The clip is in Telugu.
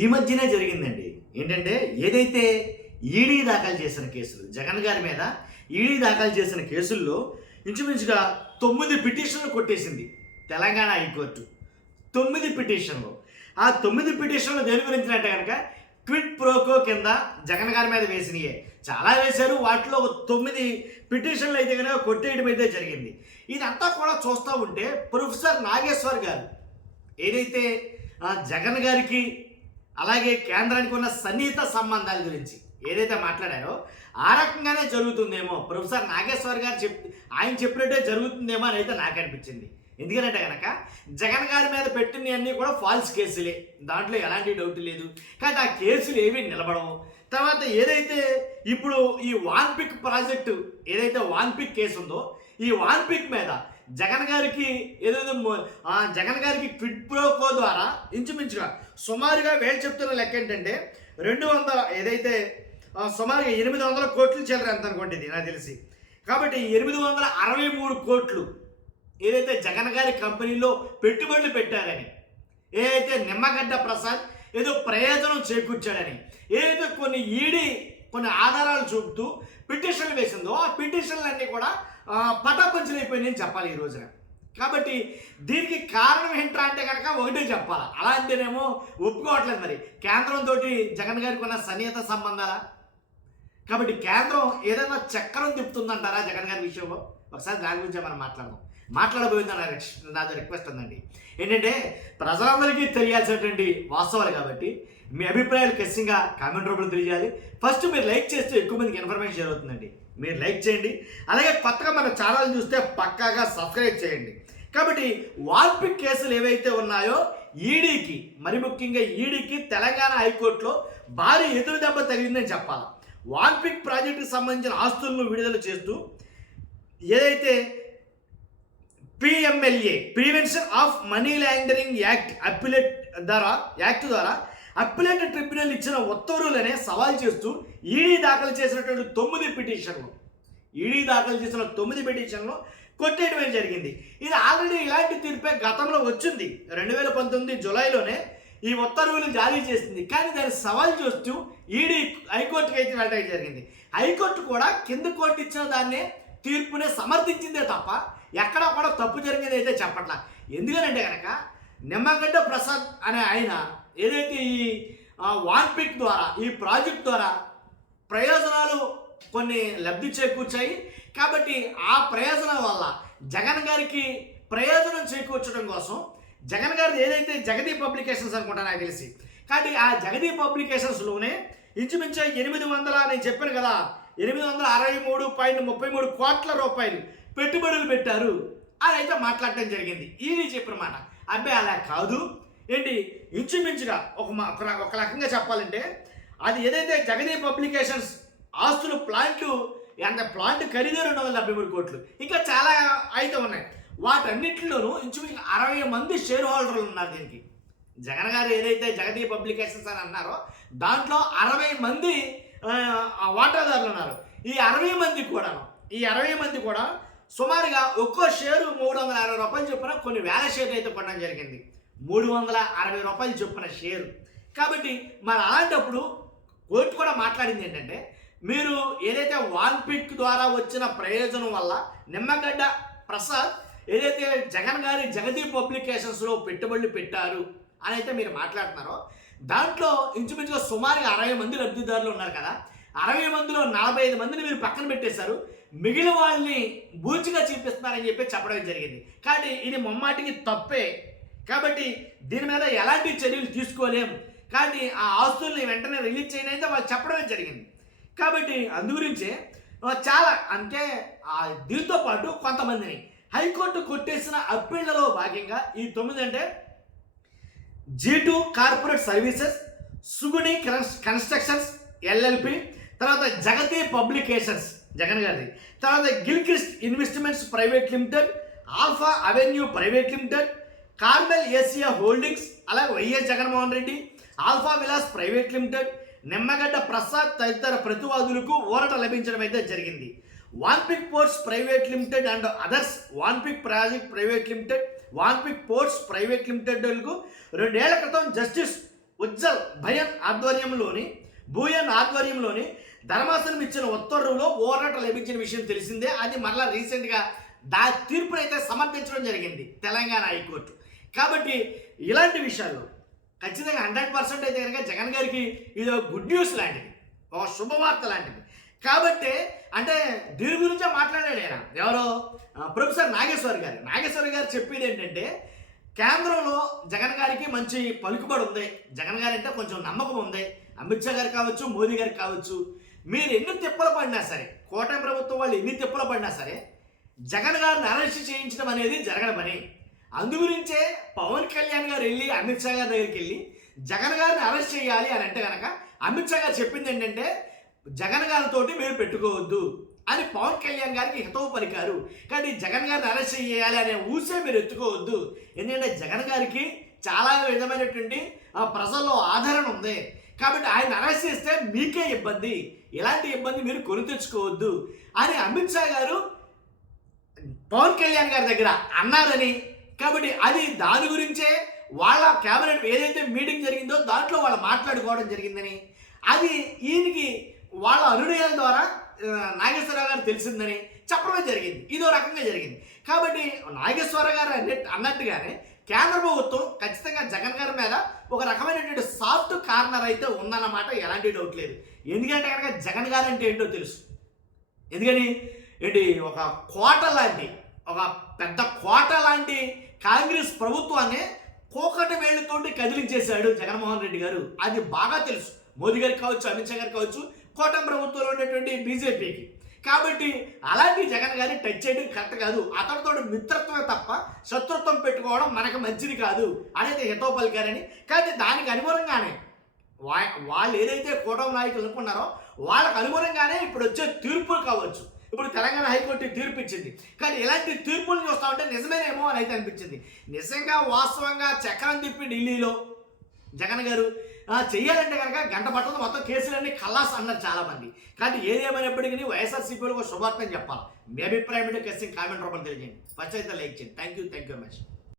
ఈ మధ్యనే జరిగిందండి. ఏంటంటే ఏదైతే ఈడీ దాఖలు చేసిన కేసులు, జగన్ గారి మీద ఈడీ దాఖలు చేసిన కేసుల్లో ఇంచుమించుగా 9 పిటిషన్లు కొట్టేసింది తెలంగాణ హైకోర్టు. 9 పిటిషన్లు. ఆ 9 పిటిషన్లు దేని గురించినట్టే కనుక క్విడ్ ప్రోకో కింద జగన్ గారి మీద వేసినయే. చాలా వేశారు. వాటిలో 9 పిటిషన్లు అయితే కనుక కొట్టేయడం అయితే జరిగింది. ఇదంతా కూడా చూస్తూ ఉంటే ప్రొఫెసర్ నాగేశ్వర్ గారు ఏదైతే జగన్ గారికి అలాగే కేంద్రానికి ఉన్న సన్నిహిత సంబంధాల గురించి ఏదైతే మాట్లాడారో ఆ రకంగానే జరుగుతుందేమో, ప్రొఫెసర్ నాగేశ్వర్ గారు ఆయన చెప్పినట్టే జరుగుతుందేమో అని అయితే నాకు అనిపించింది. ఎందుకంటే కనుక జగన్ గారి మీద పెట్టినవన్నీ కూడా ఫాల్స్ కేసులే, దాంట్లో ఎలాంటి డౌట్ లేదు. కానీ ఆ కేసులు ఏవి నిలబడవు. తర్వాత ఏదైతే ఇప్పుడు ఈ వాన్పిక్ ప్రాజెక్టు ఏదైతే వాన్పిక్ కేసు ఉందో, ఈ వాన్పిక్ మీద జగన్ గారికి ఏదైతే జగన్ గారికి క్విడ్ ప్రోకో ద్వారా ఇంచుమించుగా సుమారుగా వీళ్ళు చెప్తున్న లెక్క ఏంటంటే 200 ఏదైతే సుమారుగా 800 కోట్లు చిల్లర ఎంత అనుకోండి ఇది నాకు తెలిసి. కాబట్టి 863 కోట్లు ఏదైతే జగన్ గారి కంపెనీలో పెట్టుబడులు పెట్టారని, ఏదైతే నిమ్మగడ్డ ప్రసాద్ ఏదో ప్రయోజనం చేకూర్చాడని, ఏదైతే కొన్ని ఆధారాలు చూపుతూ పిటిషన్లు వేసిందో ఆ పిటిషన్లన్నీ కూడా పటాపంచలైపోయినాయని చెప్పాలి ఈ రోజున. కాబట్టి దీనికి కారణం ఏంట్రా అంటే కనుక ఒకటే చెప్పాలి. అలా అంటేనేమో ఒప్పుకోవట్లేదు. మరి కేంద్రంతో జగన్ గారికి ఉన్న సన్నిహిత సంబంధాలా? కాబట్టి కేంద్రం ఏదైనా చక్రం తిప్పుతుందంటారా జగన్ గారి విషయంలో? ఒకసారి దాని గురించి మనం మాట్లాడబోయిందని నాది రిక్వెస్ట్ ఉందండి. ఏంటంటే ప్రజలందరికీ తెలియాల్సినటువంటి వాస్తవాలు కాబట్టి మీ అభిప్రాయాలు ఖచ్చితంగా కామెంట్ రూపంలో తెలియాలి. ఫస్ట్ మీరు లైక్ చేస్తే ఎక్కువ మందికి ఇన్ఫర్మేషన్ జరుగుతుందండి. మీరు లైక్ చేయండి. అలాగే కొత్తగా మన ఛానల్ చూస్తే పక్కాగా సబ్స్క్రైబ్ చేయండి. కాబట్టి వాల్పిక్ కేసులు ఏవైతే ఉన్నాయో ఈడీకి, మరి ముఖ్యంగా ఈడీకి తెలంగాణ హైకోర్టులో భారీ ఎదురు దెబ్బ తగిలిందని చెప్పాలి. వాల్పిక్ ప్రాజెక్టుకి సంబంధించిన ఆస్తులను విడుదల చేస్తూ ఏదైతే PMLA prevention of money laundering act ద్వారా అప్పిలేట్ ట్రిబ్యునల్ ఇచ్చిన ఉత్తర్వులనే సవాల్ చేస్తూ ఈడీ దాఖలు చేసినటువంటి 9 పిటిషన్లు కొట్టేయడమే జరిగింది. ఇది ఆల్రెడీ ఇలాంటి తీర్పే గతంలో వచ్చింది. 2019 జూలైలోనే ఈ ఉత్తర్వులు జారీ చేసింది. కానీ దాన్ని సవాల్ చేస్తూ ఈడీ హైకోర్టుకి అయితే వెళ్ళడం జరిగింది. హైకోర్టు కూడా కింద కోర్టు ఇచ్చిన దాన్నే తీర్పునే సమర్థించిందే తప్ప ఎక్కడా కూడా తప్పు జరిగింది అయితే చెప్పట్లా. ఎందుకనంటే కనుక నిమ్మగడ్డ ప్రసాద్ అనే ఆయన ఏదైతే ఈ వాన్పిక్ ద్వారా, ఈ ప్రాజెక్ట్ ద్వారా ప్రయోజనాలు కొన్ని లబ్ధి చేకూర్చాయి. కాబట్టి ఆ ప్రయోజనం వల్ల జగన్ గారికి ప్రయోజనం చేకూర్చడం కోసం జగన్ గారిది ఏదైతే జగదీప్ పబ్లికేషన్స్ అనుకుంటా నాకు తెలిసి, కాబట్టి ఆ జగదీప్ పబ్లికేషన్స్లోనే ఇంచుమించు 800 నేను చెప్పాను కదా 863.33 కోట్ల రూపాయలు పెట్టుబడులు పెట్టారు అని అయితే మాట్లాడటం జరిగింది. ఈడీ చెప్పిన మాట. అబ్బాయి అలా కాదు ఏంటి, ఇంచుమించుగా ఒక రకంగా చెప్పాలంటే అది ఏదైతే జగదీప్ పబ్లికేషన్స్ ఆస్తులు ప్లాంట్ ఖరీదు 273 కోట్లు, ఇంకా చాలా అయితే ఉన్నాయి. వాటన్నిటిలోనూ ఇంచుమించు 60 మంది షేర్ హోల్డర్లు ఉన్నారు దీనికి. జగన్ గారు ఏదైతే జగదీప్ పబ్లికేషన్స్ అని అన్నారో దాంట్లో 60 మంది వాటాదారులు ఉన్నారు. ఈ 60 మంది కూడా సుమారుగా ఒక్కో షేరు 360 రూపాయలు చొప్పున కొన్ని వేల షేర్లు అయితే కొనడం జరిగింది. 360 రూపాయలు చొప్పున షేరు. కాబట్టి మరి అలాంటప్పుడు కోర్టు కూడా మాట్లాడింది ఏంటంటే, మీరు ఏదైతే వాన్పిక్ ద్వారా వచ్చిన ప్రయోజనం వల్ల నిమ్మగడ్డ ప్రసాద్ ఏదైతే జగన్ గారి జగదీప్ పబ్లికేషన్స్లో పెట్టుబడులు పెట్టారు అని అయితే మీరు మాట్లాడుతున్నారో దాంట్లో ఇంచుమించుగా సుమారుగా 60 మంది లబ్ధిదారులు ఉన్నారు కదా. 60 మందిలో 45 మందిని మీరు పక్కన పెట్టేశారు. మిగిలిన వాళ్ళని బూచిగా చూపిస్తున్నారని చెప్పడం జరిగింది. కాబట్టి ఇది ముమ్మాటికి తప్పే. కాబట్టి దీని మీద ఎలాంటి చర్యలు తీసుకోలేము. కానీ ఆ ఆస్తుల్ని వెంటనే రిలీజ్ చేయని అయితే వాళ్ళు చెప్పడమే జరిగింది. కాబట్టి అందుగురించే చాలా అంటే దీంతో పాటు కొంతమందిని హైకోర్టు కొట్టేసిన అప్పీళ్లలో భాగంగా ఈ 9 అంటే G2 corporate services, Suguni constructions LLP, తర్వాత జగదీప్ పబ్లికేషన్స్ జగన్ గారిది, తర్వాత Gilchrist investments private limited, alpha avenue private limited, Carmel Asia holdings, అలాగే YS Jaganmohan Reddy, alpha Vilas private limited, Nimmagadda Prasad తదితర ప్రతివాదులకు ఊరట లభించడం అయితే జరిగింది. Vanpic ports private limited and others, Vanpic project private limited, Vanpic ports private లిమిటెడ్లకు 2 ఏళ్ల క్రితం జస్టిస్ ఉజ్జల్ భూయన్ ఆధ్వర్యంలోని ధర్మాసనం ఇచ్చిన ఉత్తర్వులో ఓరాట లభించిన విషయం తెలిసిందే. అది మరలా రీసెంట్గా తీర్పునైతే సమర్థించడం జరిగింది తెలంగాణ హైకోర్టు. కాబట్టి ఇలాంటి విషయాల్లో ఖచ్చితంగా 100% అయితే కనుక జగన్ గారికి ఇది ఒక గుడ్ న్యూస్ లాంటిది, ఒక శుభవార్త లాంటిది. కాబట్టి అంటే దీని గురించే మాట్లాడాడు ఆయన, ఎవరో ప్రొఫెసర్ నాగేశ్వర్ గారు చెప్పేది ఏంటంటే, కేంద్రంలో జగన్ గారికి మంచి పలుకుబడి ఉంది, జగన్ గారు అంటే కొంచెం నమ్మకం ఉంది, అమిత్ షా గారు కావచ్చు, మోదీ గారు కావచ్చు, మీరు ఎన్ని తిప్పలు పడినా సరే, కూటమి ప్రభుత్వం వాళ్ళు ఎన్ని తిప్పలు పడినా సరే జగన్ గారిని అరెస్ట్ చేయించడం అనేది జరగని పని. అందుగురించే పవన్ కళ్యాణ్ గారు వెళ్ళి అమిత్ షా గారి దగ్గరికి వెళ్ళి జగన్ గారిని అరెస్ట్ చేయాలి అని అంటే కనుక అమిత్ షా గారు చెప్పింది ఏంటంటే, జగన్ గారితోటి మీరు పెట్టుకోవద్దు అని పవన్ కళ్యాణ్ గారికి హితవు పలికారు. కానీ జగన్ గారిని అరెస్ట్ చేయాలి అనే ఊసే మీరు ఎత్తుకోవద్దు, ఎందుకంటే జగన్ గారికి చాలా విధమైనటువంటి ప్రజల్లో ఆదరణ ఉంది. కాబట్టి ఆయన అరెస్ట్ చేస్తే మీకే ఇబ్బంది, ఇలాంటి ఇబ్బంది మీరు కొని తెచ్చుకోవద్దు అని అమిత్ షా గారు పవన్ కళ్యాణ్ గారి దగ్గర అన్నారని, కాబట్టి అది దాని గురించే వాళ్ళ క్యాబినెట్ ఏదైతే మీటింగ్ జరిగిందో దాంట్లో వాళ్ళు మాట్లాడుకోవడం జరిగిందని, అది ఈయనకి వాళ్ళ అనునయాల ద్వారా నాగేశ్వరరావు గారు తెలిసిందని చెప్పడమే జరిగింది. ఇదో రకంగా జరిగింది. కాబట్టి నాగేశ్వరరావు గారు అన్నట్టుగానే కేంద్ర ప్రభుత్వం ఖచ్చితంగా జగన్ గారి మీద ఒక రకమైనటువంటి సాఫ్ట్ కార్నర్ అయితే ఉందన్నమాట, ఎలాంటి డౌట్ లేదు. ఎందుకంటే కనుక జగన్ గారు అంటే ఏంటో తెలుసు. ఎందుకని ఒక కోట లాంటి, ఒక పెద్ద కోట లాంటి కాంగ్రెస్ ప్రభుత్వాన్ని కోకటి వేళ్లతోటి కదిలించేశాడు జగన్మోహన్ రెడ్డి గారు. అది బాగా తెలుసు మోదీ గారికి కావచ్చు, అమిత్ షా గారికి కావచ్చు, కూటమి ప్రభుత్వంలో ఉన్నటువంటి బీజేపీకి. కాబట్టి అలాంటి జగన్ గారిని టచ్ చేయడం కరెక్ట్ కాదు. అతనితో మిత్రత్వమే తప్ప శత్రుత్వం పెట్టుకోవడం మనకు మంచిది కాదు అనేది హితవు పలికారని. కానీ దానికి అనుగుణంగానే వాళ్ళు ఏదైతే కూటమి నాయకులు అనుకున్నారో వాళ్ళకు అనుగుణంగానే ఇప్పుడు వచ్చే తీర్పులు కావచ్చు. ఇప్పుడు తెలంగాణ హైకోర్టు తీర్పు ఇచ్చింది, కానీ ఇలాంటి తీర్పులు చూస్తా ఉంటే నిజమేనేమో అని అయితే అనిపించింది. నిజంగా వాస్తవంగా చక్రం తిప్పి ఢిల్లీలో జగన్ గారు చెయ్యాలంటే కనుక గంట పట్టదు, మొత్తం కేసులన్నీ ఖల్లాస్ అన్నారు చాలామంది. కానీ ఏదేమైనప్పటికీ వైఎస్ఆర్సీపీలో ఒక శుభార్తని చెప్పాలి. మీ అభిప్రాయం ఏంటో కామెంట్ రూపంలో తెలియజేయండి. ఫస్ట్ అయితే లైక్ చేయండి. Thank you much.